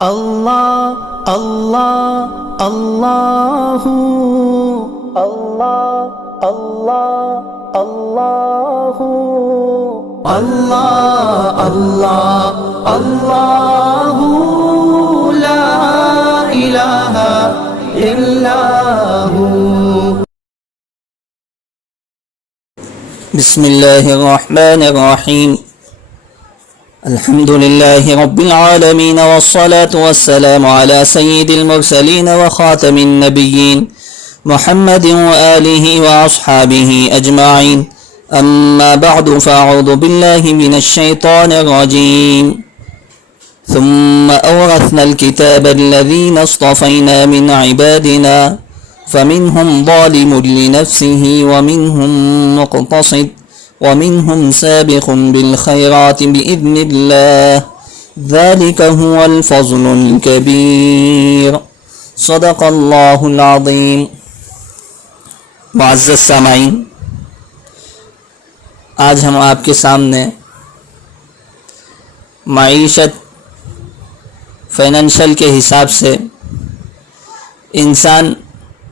اللہ اللہ اللہ اللہ اللہ اللہ اللہ اللہ اللہ لا الہ الا ہو۔ بسم اللہ الرحمن الرحیم۔ الحمد لله رب العالمين والصلاة والسلام على سيد المرسلين وخاتم النبيين محمد وآله وأصحابه أجمعين، أما بعد فأعوذ بالله من الشيطان الرجيم. ثم أورثنا الكتاب الذين اصطفينا من عبادنا فمنهم ظالم لنفسه ومنهم مقتصد ومنهم سابق بالخيرات بإذن الله، ذلك هو الفضل الكبير، صدق اللہ العظیم۔ معزز سامعین، آج ہم آپ کے سامنے معیشت فائنینشل کے حساب سے انسان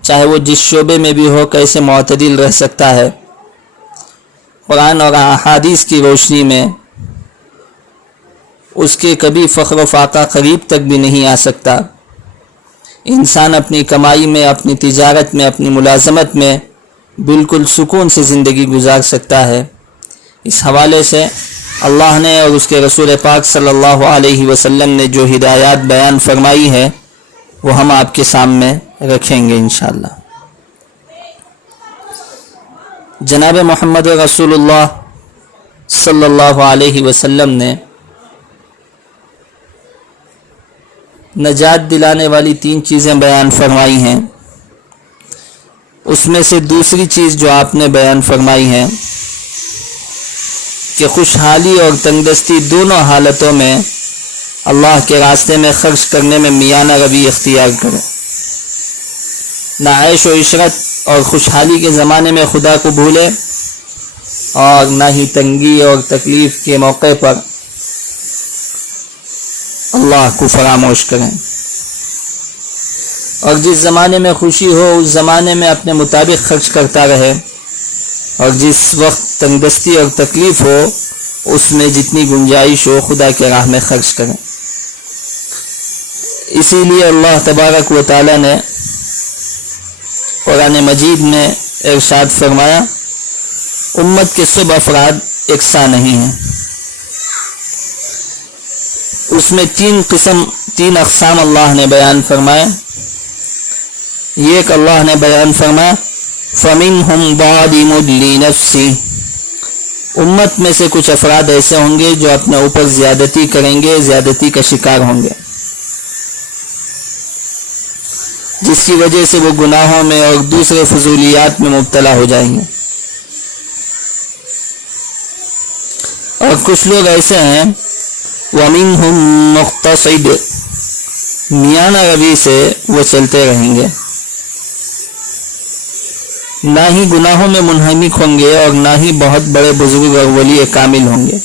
چاہے وہ جس شعبے میں بھی ہو کیسے معتدل رہ سکتا ہے، قرآن اور احادیث کی روشنی میں اس کے کبھی فخر و فاقہ قریب تک بھی نہیں آ سکتا۔ انسان اپنی کمائی میں، اپنی تجارت میں، اپنی ملازمت میں بالکل سکون سے زندگی گزار سکتا ہے۔ اس حوالے سے اللہ نے اور اس کے رسول پاک صلی اللہ علیہ وسلم نے جو ہدایات بیان فرمائی ہے وہ ہم آپ کے سامنے رکھیں گے انشاءاللہ۔ جناب محمد رسول اللہ صلی اللہ علیہ وسلم نے نجات دلانے والی 3 چیزیں بیان فرمائی ہیں۔ اس میں سے دوسری چیز جو آپ نے بیان فرمائی ہے کہ خوشحالی اور تنگدستی دونوں حالتوں میں اللہ کے راستے میں خرچ کرنے میں میانہ روی اختیار کریں، نہ عیش و عشرت اور خوشحالی کے زمانے میں خدا کو بھولے اور نہ ہی تنگی اور تکلیف کے موقع پر اللہ کو فراموش کریں، اور جس زمانے میں خوشی ہو اس زمانے میں اپنے مطابق خرچ کرتا رہے، اور جس وقت تنگدستی اور تکلیف ہو اس میں جتنی گنجائش ہو خدا کے راہ میں خرچ کریں۔ اسی لیے اللہ تبارک و تعالی نے قرآن مجید میں ارشاد فرمایا، امت کے سب افراد یکساں نہیں ہیں۔ اس میں 3 اقسام اللہ نے بیان فرمایا۔ یہ ایک اللہ نے بیان فرمایا فَمِنْهُمْ ظَالِمٌ لِنَفْسِهِ، امت میں سے کچھ افراد ایسے ہوں گے جو اپنے اوپر زیادتی کریں گے، زیادتی کا شکار ہوں گے، جس کی وجہ سے وہ گناہوں میں اور دوسرے فضولیات میں مبتلا ہو جائیں گے۔ اور کچھ لوگ ایسے ہیں وَمِنْهُمْ مُقْتَصِدٌ، میانہ روی سے وہ چلتے رہیں گے، نہ ہی گناہوں میں منہمک ہوں گے اور نہ ہی بہت بڑے بزرگ اور ولی کامل ہوں گے۔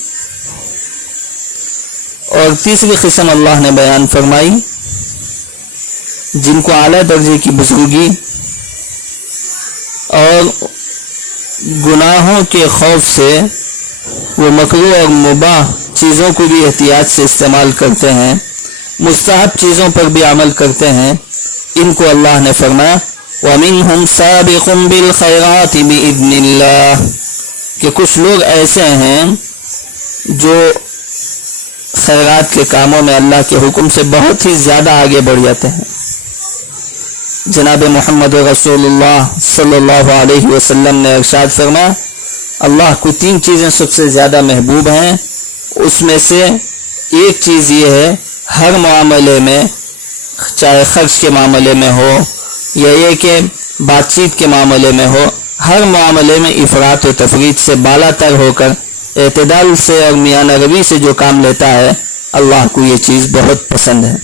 اور تیسری قسم اللہ نے بیان فرمائی جن کو اعلیٰ درجے کی بزرگی اور گناہوں کے خوف سے وہ مکروہ اور مباح چیزوں کو بھی احتیاط سے استعمال کرتے ہیں، مستحب چیزوں پر بھی عمل کرتے ہیں، ان کو اللہ نے فرمایا وَمِنْهُمْ سَابِقٌ بِالْخَيْرَاتِ بِإِذْنِ اللَّهِ، کہ کچھ لوگ ایسے ہیں جو خیرات کے کاموں میں اللہ کے حکم سے بہت ہی زیادہ آگے بڑھ جاتے ہیں۔ جناب محمد رسول اللہ صلی اللہ علیہ وسلم نے ارشاد فرمایا اللہ کو 3 چیزیں سب سے زیادہ محبوب ہیں، اس میں سے ایک چیز یہ ہے ہر معاملے میں، چاہے خرچ کے معاملے میں ہو یا یہ کہ بات چیت کے معاملے میں ہو، ہر معاملے میں افراط و تفریط سے بالا تر ہو کر اعتدال سے اور میانہ روی سے جو کام لیتا ہے اللہ کو یہ چیز بہت پسند ہے۔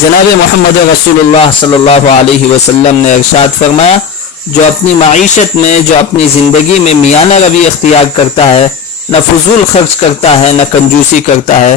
جناب محمد رسول اللہ صلی اللہ علیہ وسلم نے ارشاد فرمایا جو اپنی معیشت میں، جو اپنی زندگی میں میانہ روی اختیار کرتا ہے، نہ فضول خرچ کرتا ہے، نہ کنجوسی کرتا ہے،